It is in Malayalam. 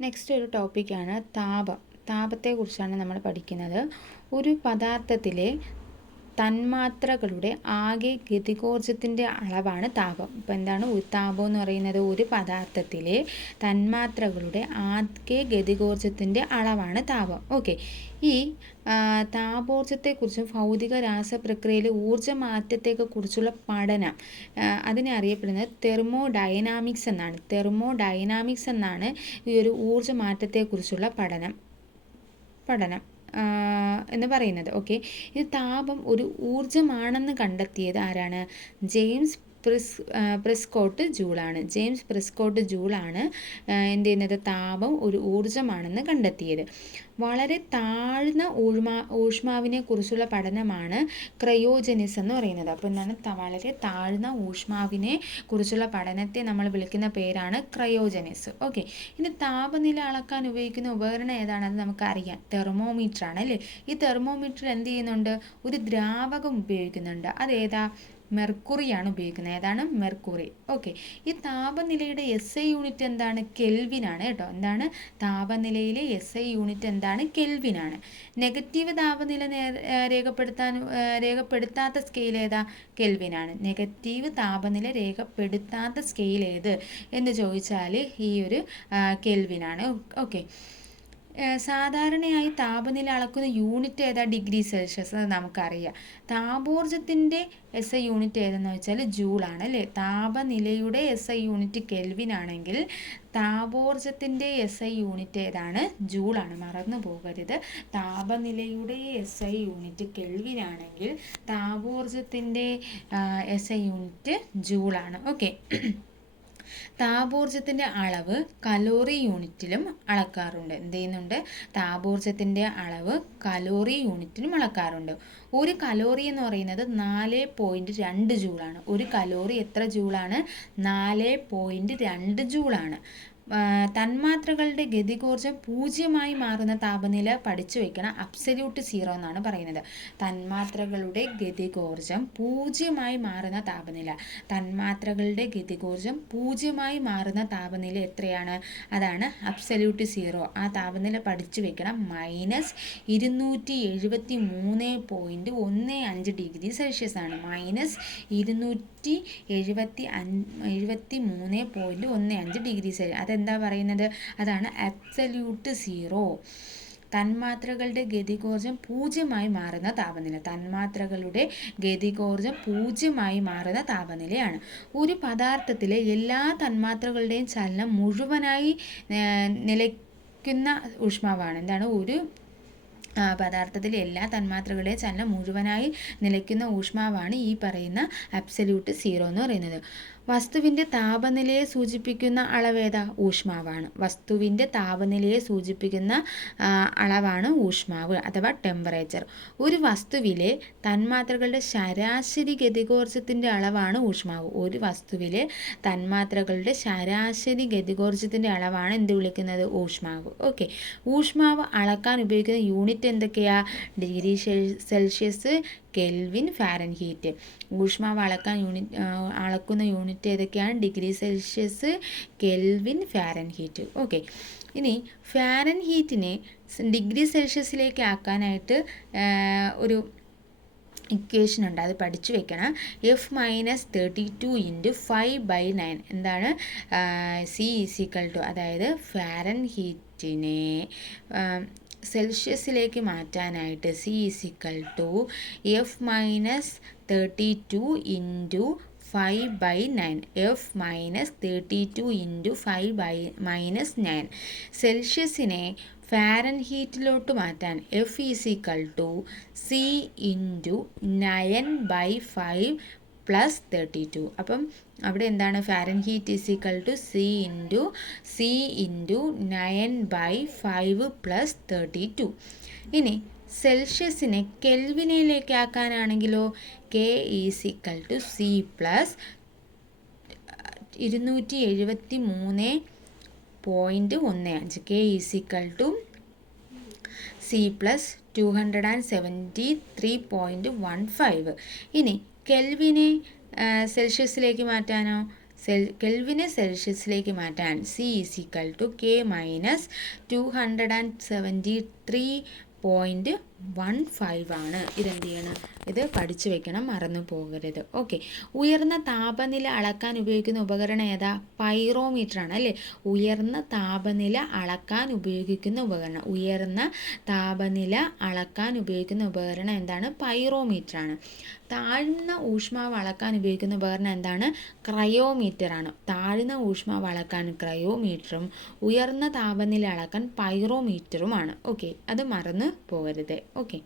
നെക്സ്റ്റ് ഒരു ടോപ്പിക്കാണ് താപം. താപത്തെക്കുറിച്ചാണ് നമ്മൾ പഠിക്കുന്നത്. ഒരു പദാർത്ഥത്തിലെ തന്മാത്രകളുടെ ആകെ ഗതികോർജത്തിന്റെ അളവാണ് താപം. ഇപ്പം എന്താണ്? ഉത്താപം താപം എന്ന് പറയുന്നത് ഒരു പദാർത്ഥത്തിലെ തന്മാത്രകളുടെ ആകെ ഗതികോർജത്തിന്റെ അളവാണ് താപം. ഓക്കെ. ഈ താപോർജത്തെക്കുറിച്ചും ഭൗതിക രാസപ്രക്രിയയിലെ ഊർജ മാറ്റത്തെക്കുറിച്ചുള്ള പഠനം അതിനെ അറിയപ്പെടുന്നത് തെർമോ ഡൈനാമിക്സ് എന്നാണ്. തെർമോ ഡൈനാമിക്സ് എന്നാണ് ഈ ഒരു ഊർജ മാറ്റത്തെക്കുറിച്ചുള്ള പഠനം. പഠനം. എന്ന് പറയുന്നത്. ഓക്കെ ഇത് താപം ഒരു ഊർജമാണെന്ന് കണ്ടെത്തിയത് ആരാണ്? ജെയിംസ് പ്രിസ് പ്രിസ്കോട്ട് ജൂളാണ്. ജെയിംസ് പ്രിസ്കോട്ട് ജൂളാണ് എന്ത് ചെയ്യുന്നത്? താപം ഒരു ഊർജമാണെന്ന് കണ്ടെത്തിയത്. വളരെ താഴ്ന്ന ഊഷ്മാ ഊഷ്മാവിനെ കുറിച്ചുള്ള പഠനമാണ് ക്രയോജനിസ് എന്ന് പറയുന്നത്. അപ്പോൾ എന്താണ്? വളരെ താഴ്ന്ന ഊഷ്മാവിനെ കുറിച്ചുള്ള പഠനത്തെ നമ്മൾ വിളിക്കുന്ന പേരാണ് ക്രയോജനിസ്. ഓക്കെ. ഇനി താപനില അളക്കാൻ ഉപയോഗിക്കുന്ന ഉപകരണം ഏതാണെന്ന് നമുക്കറിയാം. തെർമോമീറ്റർ ആണ് അല്ലേ? ഈ തെർമോമീറ്റർ എന്ത് ചെയ്യുന്നുണ്ട്? ഒരു ദ്രാവകം ഉപയോഗിക്കുന്നുണ്ട്. അതേതാ? മെർക്കുറിയാണ് ഉപയോഗിക്കുന്നത്. ഏതാണ്? മെർക്കുറി. ഓക്കെ. ഈ താപനിലയുടെ എസ് ഐ യൂണിറ്റ് എന്താണ്? കെൽവിനാണ് കേട്ടോ. എന്താണ്? താപനിലയിലെ എസ് ഐ യൂണിറ്റ് എന്താണ്? കെൽവിനാണ് നെഗറ്റീവ് താപനില രേഖപ്പെടുത്താൻ രേഖപ്പെടുത്താത്ത സ്കെയിൽ ഏതാ? കെൽവിനാണ് നെഗറ്റീവ് താപനില രേഖപ്പെടുത്താത്ത സ്കെയിൽ ഏത്? എന്ന് ചോദിച്ചാൽ ഈ ഒരു കെൽവിനാണ് ഓക്കെ. സാധാരണയായി താപനില അളക്കുന്ന യൂണിറ്റ് ഏതാ? ഡിഗ്രി സെൽഷ്യസ് അത് നമുക്കറിയാം. താപോർജത്തിന്റെ എസ് ഐ യൂണിറ്റ് ഏതെന്ന് വെച്ചാൽ ജൂളാണ് അല്ലേ? താപനിലയുടെ എസ് ഐ യൂണിറ്റ് കെൽവിൻ ആണെങ്കിൽ താപോർജത്തിന്റെ എസ് ഐ യൂണിറ്റ് ഏതാണ്? ജൂളാണ് മറന്നു പോകരുത്. താപനിലയുടെ എസ് ഐ യൂണിറ്റ് കെൽവിൻ ആണെങ്കിൽ താപോർജത്തിന്റെ എസ് ഐ യൂണിറ്റ് ജൂളാണ് ഓക്കെ. താപോർജത്തിന്റെ അളവ് കലോറി യൂണിറ്റിലും അളക്കാറുണ്ട്. എന്ത് ചെയ്യുന്നുണ്ട്? താപോർജത്തിന്റെ അളവ് കലോറി യൂണിറ്റിലും അളക്കാറുണ്ട്. ഒരു കലോറി എന്ന് പറയുന്നത് നാല് പോയിന്റ് രണ്ട് ജൂളാണ്. ഒരു കലോറി എത്ര ജൂളാണ്? നാല് പോയിന്റ് രണ്ട് ജൂളാണ്. തന്മാത്രകളുടെ ഗതികോർജം പൂജ്യമായി മാറുന്ന താപനില പഠിച്ചു വെക്കണം. അബ്സല്യൂട്ട് സീറോ എന്നാണ് പറയുന്നത്. തന്മാത്രകളുടെ ഗതികോർജം പൂജ്യമായി മാറുന്ന താപനില. തന്മാത്രകളുടെ ഗതികോർജം പൂജ്യമായി മാറുന്ന താപനില എത്രയാണ്? അതാണ് അബ്സല്യൂട്ട് സീറോ ആ താപനില പഠിച്ചു വെക്കണം. മൈനസ് ഇരുന്നൂറ്റി എഴുപത്തി മൂന്ന് പോയിന്റ് ഒന്ന് അഞ്ച് ഡിഗ്രി സെൽഷ്യസ് ആണ്. മൈനസ് ഇരുന്നൂറ്റി എഴുപത്തി അഞ്ച് എഴുപത്തി മൂന്ന് പോയിന്റ് ഒന്ന് അഞ്ച് ഡിഗ്രി സെൽഷ്യസ് അത് എന്താ പറയുന്നത്? അതാണ് അബ്സല്യൂട്ട് സീറോ തന്മാത്രകളുടെ ഗതികോർജം പൂജ്യമായി മാറുന്ന താപനില. തന്മാത്രകളുടെ ഗതികോർജം പൂജ്യമായി മാറുന്ന താപനിലയാണ്. ഒരു പദാർത്ഥത്തിലെ എല്ലാ തന്മാത്രകളുടെയും ചലനം മുഴുവനായി നിലയ്ക്കുന്ന ഊഷ്മാവാണ്. എന്താണ്? ഒരു പദാർത്ഥത്തിലെ എല്ലാ തന്മാത്രകളുടെയും ചലനം മുഴുവനായി നിലയ്ക്കുന്ന ഊഷ്മാവാണ് ഈ പറയുന്ന അബ്സല്യൂട്ട് സീറോ എന്ന് പറയുന്നത്. വസ്തുവിന്റെ താപനിലയെ സൂചിപ്പിക്കുന്ന അളവേതാ ഊഷ്മാവാണ്. വസ്തുവിന്റെ താപനിലയെ സൂചിപ്പിക്കുന്ന അളവാണ് ഊഷ്മാവ് അഥവാ ടെമ്പറേച്ചർ ഒരു വസ്തുവിലെ തന്മാത്രകളുടെ ശരാശരി ഗതികോർജത്തിന്റെ അളവാണ് ഊഷ്മാവ്. ഒരു വസ്തുവിലെ തന്മാത്രകളുടെ ശരാശരി ഗതികോർജത്തിന്റെ അളവാണ് എന്ത് വിളിക്കുന്നത്? ഊഷ്മാവ്. ഓക്കെ. ഊഷ്മാവ് അളക്കാൻ ഉപയോഗിക്കുന്ന യൂണിറ്റ് എന്തൊക്കെയാണ് degree Celsius kelvin Fahrenheit ഊഷ്മാവ് അളക്കാൻ യൂണിറ്റ് അളക്കുന്ന യൂണിറ്റ് ഏതൊക്കെയാണ്? Degree Celsius kelvin Fahrenheit okay. ഇനി ഫാരൻ ഹീറ്റിനെ ഡിഗ്രി സെൽഷ്യസിലേക്ക് ആക്കാനായിട്ട് ഒരു ഇക്വേഷൻ ഉണ്ട്. അത് പഠിച്ചു വെക്കണം. F minus thirty two into five by nine എന്താണ് സി ഈസിക്കൽ ടു അതായത് ഫാരൻ ഹീറ്റിനെ സെൽഷ്യസിലേക്ക് മാറ്റാനായിട്ട് C is equal to F minus thirty two into five by nine F minus thirty two into five by minus nine സെൽഷ്യസിനെ ഫാരൻ ഹീറ്റിലോട്ട് മാറ്റാൻ F is equal to C into nine by five plus thirty two അപ്പം അവിടെ എന്താണ്? Fahrenheit is equal to C into C into nine by five plus thirty two ഇനി സെൽഷ്യസിനെ കെൽവിനയിലേക്ക് ആക്കാനാണെങ്കിലോ? K is equal to C plus ഇരുന്നൂറ്റി എഴുപത്തി മൂന്ന് പോയിന്റ് ഒന്ന് അഞ്ച്. K is equal to C plus two hundred and seventy three point one five ഇനി കെൽവിനെ സെൽഷ്യസിലേക്ക് മാറ്റാനോ? സെൽ കെൽവിനെ സെൽഷ്യസിലേക്ക് മാറ്റാൻ C is equal to K minus two hundred and seventy three point one five ആണ്. ഇതെന്ത് ചെയ്യണം ഇത് പഠിച്ചു വെക്കണം മറന്നു പോകരുത്. ഓക്കെ ഉയർന്ന താപനില അളക്കാൻ ഉപയോഗിക്കുന്ന ഉപകരണം ഏതാ? പൈറോമീറ്റർ ആണ് അല്ലേ? ഉയർന്ന താപനില അളക്കാൻ ഉപയോഗിക്കുന്ന ഉപകരണം. ഉയർന്ന താപനില അളക്കാൻ ഉപയോഗിക്കുന്ന ഉപകരണം എന്താണ്? പൈറോമീറ്റർ ആണ്. താഴ്ന്ന ഊഷ്മാവ് അളക്കാൻ ഉപയോഗിക്കുന്ന ഉപകരണം എന്താണ്? ക്രയോമീറ്റർ ആണ്. താഴ്ന്ന ഊഷ്മാവ് അളക്കാൻ ക്രയോമീറ്ററും ഉയർന്ന താപനില അളക്കാൻ പൈറോമീറ്ററുമാണ് ഓക്കെ അത് മറന്നു പോകരുത്. ഓക്കെ.